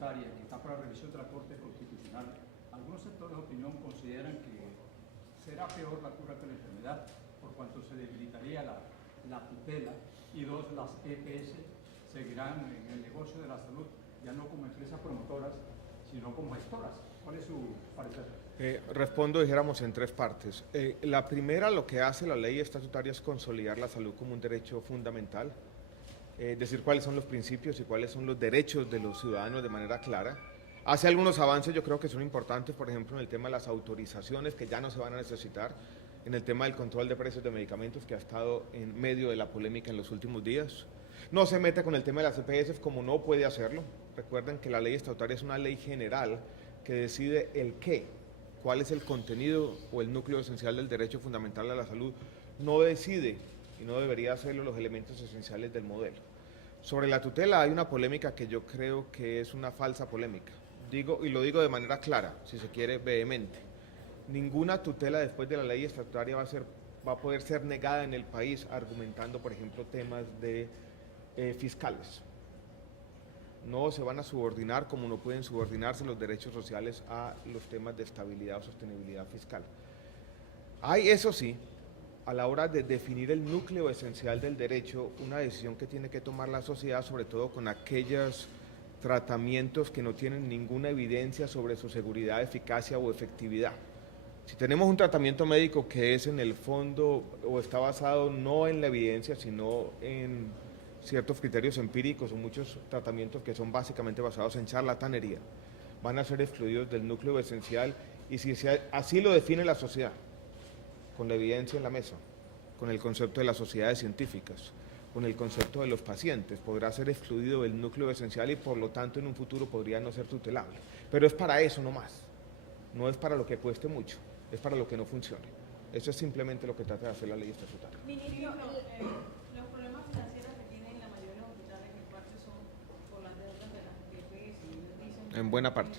estatutaria que está para revisión de la Corte Constitucional, algunos sectores de opinión consideran que será peor la cura que la enfermedad, por cuanto se debilitaría la tutela, y dos, las EPS seguirán en el negocio de la salud, ya no como empresas promotoras, sino como gestoras. ¿Cuál es su parecer? Respondo, dijéramos, en tres partes. La primera, lo que hace la ley estatutaria es consolidar la salud como un derecho fundamental, decir cuáles son los principios y cuáles son los derechos de los ciudadanos de manera clara. Hace algunos avances, yo creo que son importantes, por ejemplo, en el tema de las autorizaciones, que ya no se van a necesitar, en el tema del control de precios de medicamentos, que ha estado en medio de la polémica en los últimos días. No se mete con el tema de las EPS como no puede hacerlo. Recuerden que la ley estatutaria es una ley general que decide el qué, cuál es el contenido o el núcleo esencial del derecho fundamental a la salud. No decide, y no debería hacerlo, los elementos esenciales del modelo. Sobre la tutela hay una polémica que yo creo que es una falsa polémica. Digo, y lo digo de manera clara, si se quiere, vehemente. Ninguna tutela después de la ley estatutaria va a poder ser negada en el país argumentando, por ejemplo, temas de fiscales. No se van a subordinar como no pueden subordinarse los derechos sociales a los temas de estabilidad o sostenibilidad fiscal. Hay, eso sí, a la hora de definir el núcleo esencial del derecho, una decisión que tiene que tomar la sociedad, sobre todo con aquellos tratamientos que no tienen ninguna evidencia sobre su seguridad, eficacia o efectividad. Si tenemos un tratamiento médico que es en el fondo o está basado no en la evidencia, sino en ciertos criterios empíricos o muchos tratamientos que son básicamente basados en charlatanería, van a ser excluidos del núcleo esencial, y si así lo define la sociedad, con la evidencia en la mesa, con el concepto de las sociedades científicas, con el concepto de los pacientes, podrá ser excluido del núcleo esencial y por lo tanto en un futuro podría no ser tutelable. Pero es para eso nomás, no es para lo que cueste mucho, es para lo que no funcione. Eso es simplemente lo que trata de hacer la ley estatutaria. Ministro, los problemas financieros que tienen la mayoría de los hospitales en parte son por las deudas de las EPS, y ellos dicen, en buena parte,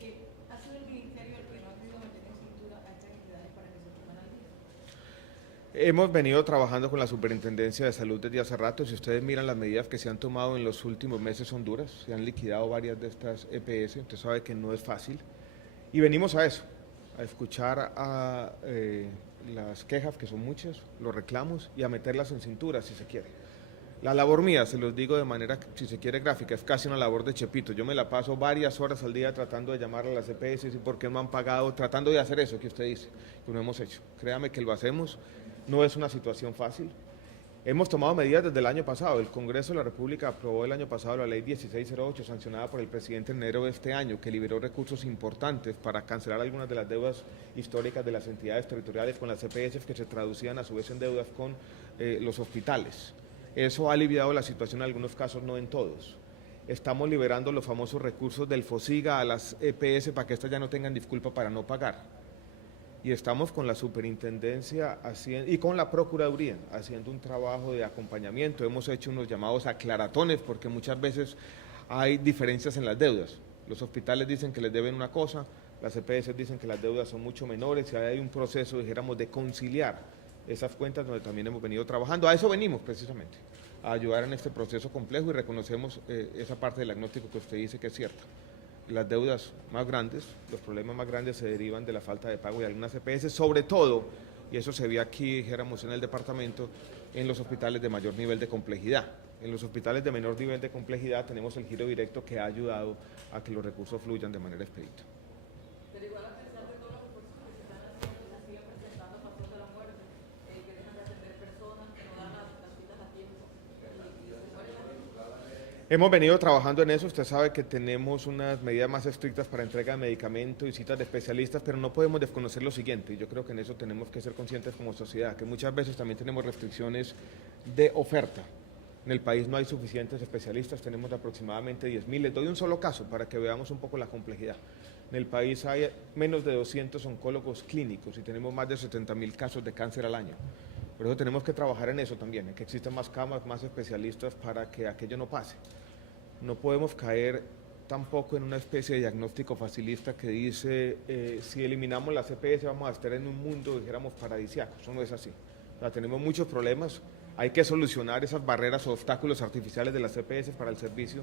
que ha sido el ministerio el que no ha querido meter en cintura a estas entidades para que se pongan al día. Hemos venido trabajando con la Superintendencia de Salud desde hace rato. Si ustedes miran las medidas que se han tomado en los últimos meses son duras, se han liquidado varias de estas EPS, usted sabe que no es fácil, y venimos a eso, a escuchar a las quejas, que son muchas, los reclamos, y a meterlas en cintura, si se quiere. La labor mía, se los digo de manera, si se quiere, gráfica, es casi una labor de Chepito. Yo me la paso varias horas al día tratando de llamar a las EPS y por qué no han pagado, tratando de hacer eso que usted dice, que no hemos hecho. Créame que lo hacemos, no es una situación fácil. Hemos tomado medidas desde el año pasado. El Congreso de la República aprobó el año pasado la ley 1608, sancionada por el presidente en enero de este año, que liberó recursos importantes para cancelar algunas de las deudas históricas de las entidades territoriales con las EPS, que se traducían a su vez en deudas con los hospitales. Eso ha aliviado la situación en algunos casos, no en todos. Estamos liberando los famosos recursos del FOSIGA a las EPS para que éstas ya no tengan disculpa para no pagar. Y estamos con la superintendencia y con la procuraduría haciendo un trabajo de acompañamiento. Hemos hecho unos llamados aclaratones porque muchas veces hay diferencias en las deudas. Los hospitales dicen que les deben una cosa, las EPS dicen que las deudas son mucho menores, y hay un proceso, dijéramos, de conciliar esas cuentas donde también hemos venido trabajando. A eso venimos precisamente, a ayudar en este proceso complejo, y reconocemos esa parte del diagnóstico que usted dice que es cierta. Las deudas más grandes, los problemas más grandes se derivan de la falta de pago de algunas EPS, sobre todo, y eso se ve aquí, dijéramos, en el departamento, en los hospitales de mayor nivel de complejidad. En los hospitales de menor nivel de complejidad tenemos el giro directo que ha ayudado a que los recursos fluyan de manera expedita. Pero igual, a pesar de todos los esfuerzos que se están haciendo, se siguen presentando pasos de la muerte, que dejan de atender personas, que no dan las citas a tiempo. ¿Cuál es la respuesta? Hemos venido trabajando en eso. Usted sabe que tenemos unas medidas más estrictas para entrega de medicamentos y citas de especialistas, pero no podemos desconocer lo siguiente, y yo creo que en eso tenemos que ser conscientes como sociedad, que muchas veces también tenemos restricciones de oferta. En el país no hay suficientes especialistas, tenemos aproximadamente 10.000. Les doy un solo caso para que veamos un poco la complejidad. En el país hay menos de 200 oncólogos clínicos y tenemos más de 70.000 casos de cáncer al año. Por eso tenemos que trabajar en eso también, en que existan más camas, más especialistas para que aquello no pase. No podemos caer tampoco en una especie de diagnóstico facilista que dice si eliminamos las EPS vamos a estar en un mundo, dijéramos, paradisíaco. Eso no es así. O sea, tenemos muchos problemas, hay que solucionar esas barreras o obstáculos artificiales de las EPS para el servicio,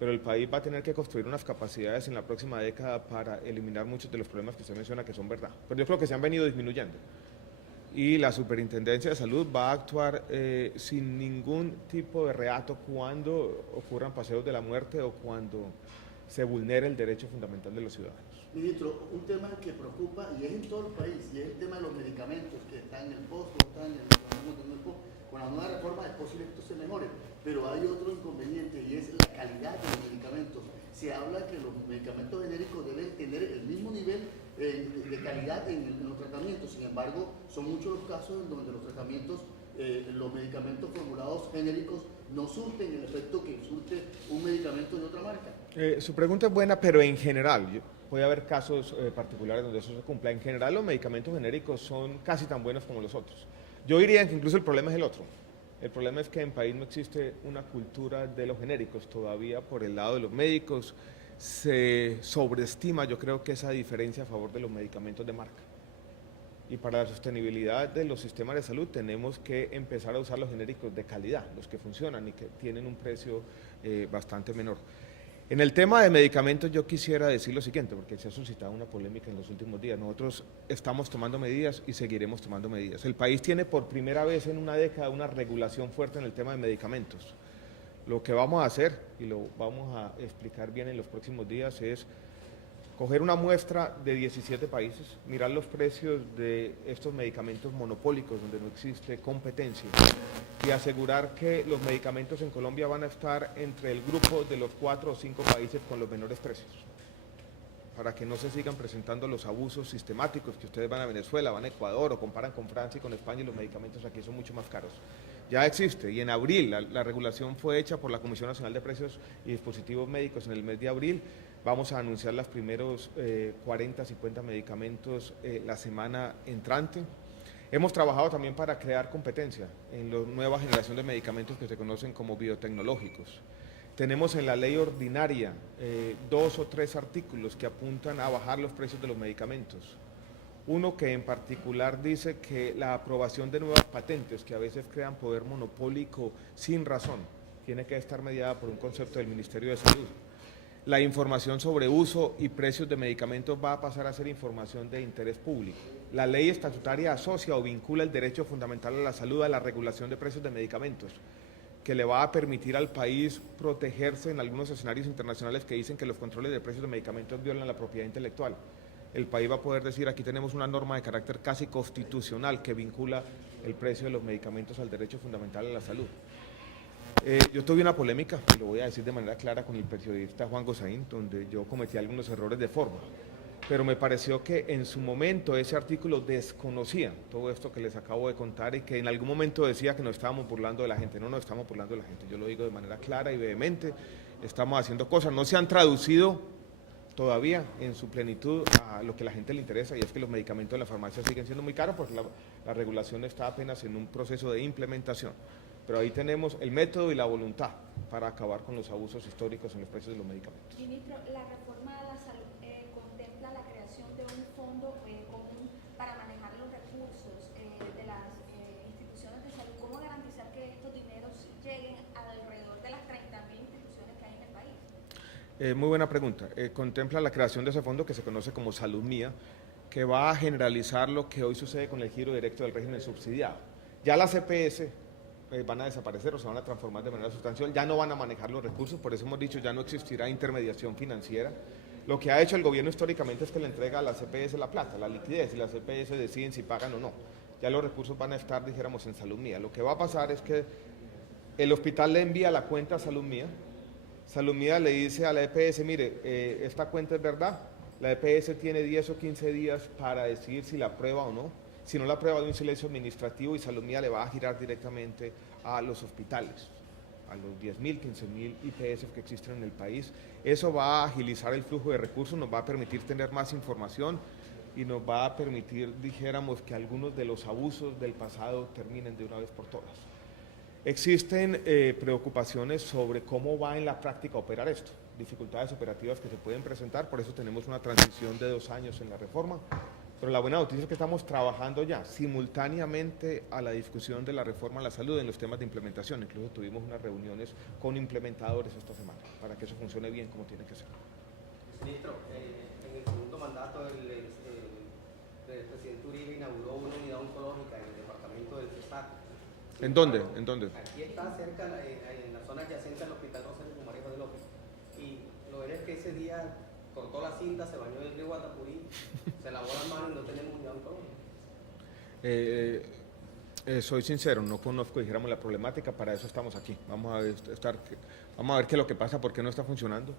pero el país va a tener que construir unas capacidades en la próxima década para eliminar muchos de los problemas que usted menciona que son verdad. Pero yo creo que se han venido disminuyendo. Y la Superintendencia de Salud va a actuar sin ningún tipo de reato cuando ocurran paseos de la muerte o cuando se vulnere el derecho fundamental de los ciudadanos. Ministro, un tema que preocupa y es en todo el país, y es el tema de los medicamentos que están en el posto, están en el posto. Con la nueva reforma es posible que esto se mejore, pero hay otro inconveniente y es la calidad de los medicamentos. Se habla que los medicamentos genéricos deben tener el mismo nivel de calidad en los tratamientos, sin embargo, son muchos los casos en donde los tratamientos, los medicamentos formulados genéricos no surten el efecto que surte un medicamento de otra marca. Su pregunta es buena, pero en general, puede haber casos particulares donde eso se cumpla. En general, los medicamentos genéricos son casi tan buenos como los otros. Yo diría que incluso el problema es el otro. El problema es que en el país no existe una cultura de los genéricos todavía por el lado de los médicos. Se sobreestima, yo creo que esa diferencia a favor de los medicamentos de marca. Y para la sostenibilidad de los sistemas de salud tenemos que empezar a usar los genéricos de calidad, los que funcionan y que tienen un precio bastante menor. En el tema de medicamentos yo quisiera decir lo siguiente, porque se ha suscitado una polémica en los últimos días. Nosotros estamos tomando medidas y seguiremos tomando medidas. El país tiene por primera vez en una década una regulación fuerte en el tema de medicamentos. Lo que vamos a hacer, y lo vamos a explicar bien en los próximos días, es coger una muestra de 17 países, mirar los precios de estos medicamentos monopólicos donde no existe competencia y asegurar que los medicamentos en Colombia van a estar entre el grupo de los 4 o 5 países con los menores precios, para que no se sigan presentando los abusos sistemáticos que ustedes van a Venezuela, van a Ecuador o comparan con Francia y con España y los medicamentos aquí son mucho más caros. Ya existe y en abril la regulación fue hecha por la Comisión Nacional de Precios y Dispositivos Médicos en el mes de abril. Vamos a anunciar los primeros 40, 50 medicamentos la semana entrante. Hemos trabajado también para crear competencia en la nueva generación de medicamentos que se conocen como biotecnológicos. Tenemos en la ley ordinaria 2 o 3 artículos que apuntan a bajar los precios de los medicamentos. Uno que en particular dice que la aprobación de nuevas patentes que a veces crean poder monopólico sin razón tiene que estar mediada por un concepto del Ministerio de Salud. La información sobre uso y precios de medicamentos va a pasar a ser información de interés público. La ley estatutaria asocia o vincula el derecho fundamental a la salud a la regulación de precios de medicamentos, que le va a permitir al país protegerse en algunos escenarios internacionales que dicen que los controles de precios de medicamentos violan la propiedad intelectual. El país va a poder decir, aquí tenemos una norma de carácter casi constitucional que vincula el precio de los medicamentos al derecho fundamental a la salud. Yo tuve una polémica, lo voy a decir de manera clara, con el periodista Juan Gosaín, donde yo cometí algunos errores de forma, pero me pareció que en su momento ese artículo desconocía todo esto que les acabo de contar y que en algún momento decía que nos estábamos burlando de la gente. No nos estamos burlando de la gente, yo lo digo de manera clara y vehemente, estamos haciendo cosas, no se han traducido todavía en su plenitud a lo que a la gente le interesa, y es que los medicamentos de la farmacia siguen siendo muy caros porque la regulación está apenas en un proceso de implementación. Pero ahí tenemos el método y la voluntad para acabar con los abusos históricos en los precios de los medicamentos. Ministro, la reforma de la salud contempla la creación de un fondo común para manejar los recursos de las instituciones de salud. ¿Cómo garantizar que estos dineros lleguen alrededor de las 30.000 instituciones que hay en el país? Muy buena pregunta. Contempla la creación de ese fondo que se conoce como Salud Mía, que va a generalizar lo que hoy sucede con el giro directo del régimen subsidiado. Ya las EPS van a desaparecer o se van a transformar de manera sustancial, ya no van a manejar los recursos, por eso hemos dicho ya no existirá intermediación financiera. Lo que ha hecho el gobierno históricamente es que le entrega a las EPS la plata, la liquidez, y las EPS deciden si pagan o no. Ya los recursos van a estar, dijéramos, en Salud Mía. Lo que va a pasar es que el hospital le envía la cuenta a Salud Mía le dice a la EPS, mire, esta cuenta es verdad, la EPS tiene 10 o 15 días para decidir si la aprueba o no. Si no la aprueba, de un silencio administrativo y Salud Mía le va a girar directamente a los hospitales, a los 10.000, 15.000 IPS que existen en el país. Eso va a agilizar el flujo de recursos, nos va a permitir tener más información y nos va a permitir, dijéramos, que algunos de los abusos del pasado terminen de una vez por todas. Existen preocupaciones sobre cómo va en la práctica a operar esto, dificultades operativas que se pueden presentar, por eso tenemos una transición de 2 años en la reforma. Pero la buena noticia es que estamos trabajando ya simultáneamente a la discusión de la reforma a la salud en los temas de implementación. Incluso tuvimos unas reuniones con implementadores esta semana para que eso funcione bien como tiene que ser. Ministro, en el segundo mandato el presidente Uribe inauguró una unidad oncológica en el departamento del Cesar. ¿En dónde? ¿En dónde? Aquí está cerca, en la zona adyacente al Hospital Rosario de María de López. Y lo que es que ese día cortó la cinta, se bañó en el río Guatapurí, se lavó las manos y no tenemos unidad oncológica. Soy sincero, no conozco, dijéramos, la problemática, para eso estamos aquí. Vamos a ver qué es lo que pasa, por qué no está funcionando.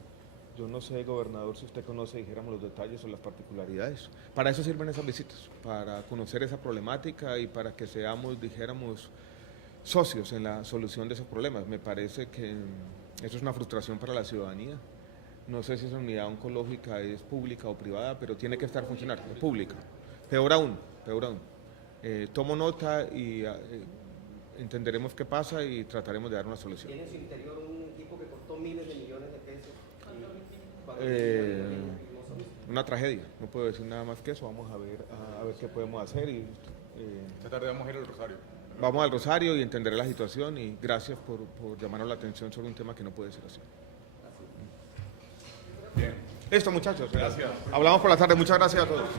Yo no sé, gobernador, si usted conoce, dijéramos, los detalles o las particularidades. Para eso sirven esas visitas, para conocer esa problemática y para que seamos, dijéramos, socios en la solución de esos problemas. Me parece que eso es una frustración para la ciudadanía. No sé si esa unidad oncológica es pública o privada, pero tiene que estar funcionando, es pública. Peor aún, peor aún. Tomo nota y entenderemos qué pasa y trataremos de dar una solución. Tiene en su interior un equipo que costó miles de millones de pesos. Una tragedia, no puedo decir nada más que eso. Vamos a ver qué podemos hacer. Esta tarde vamos a ir al Rosario. Vamos al Rosario y entenderé la situación y gracias por llamarnos la atención sobre un tema que no puede ser así. Bien. Listo, muchachos. Gracias. Hablamos por la tarde. Muchas gracias a todos.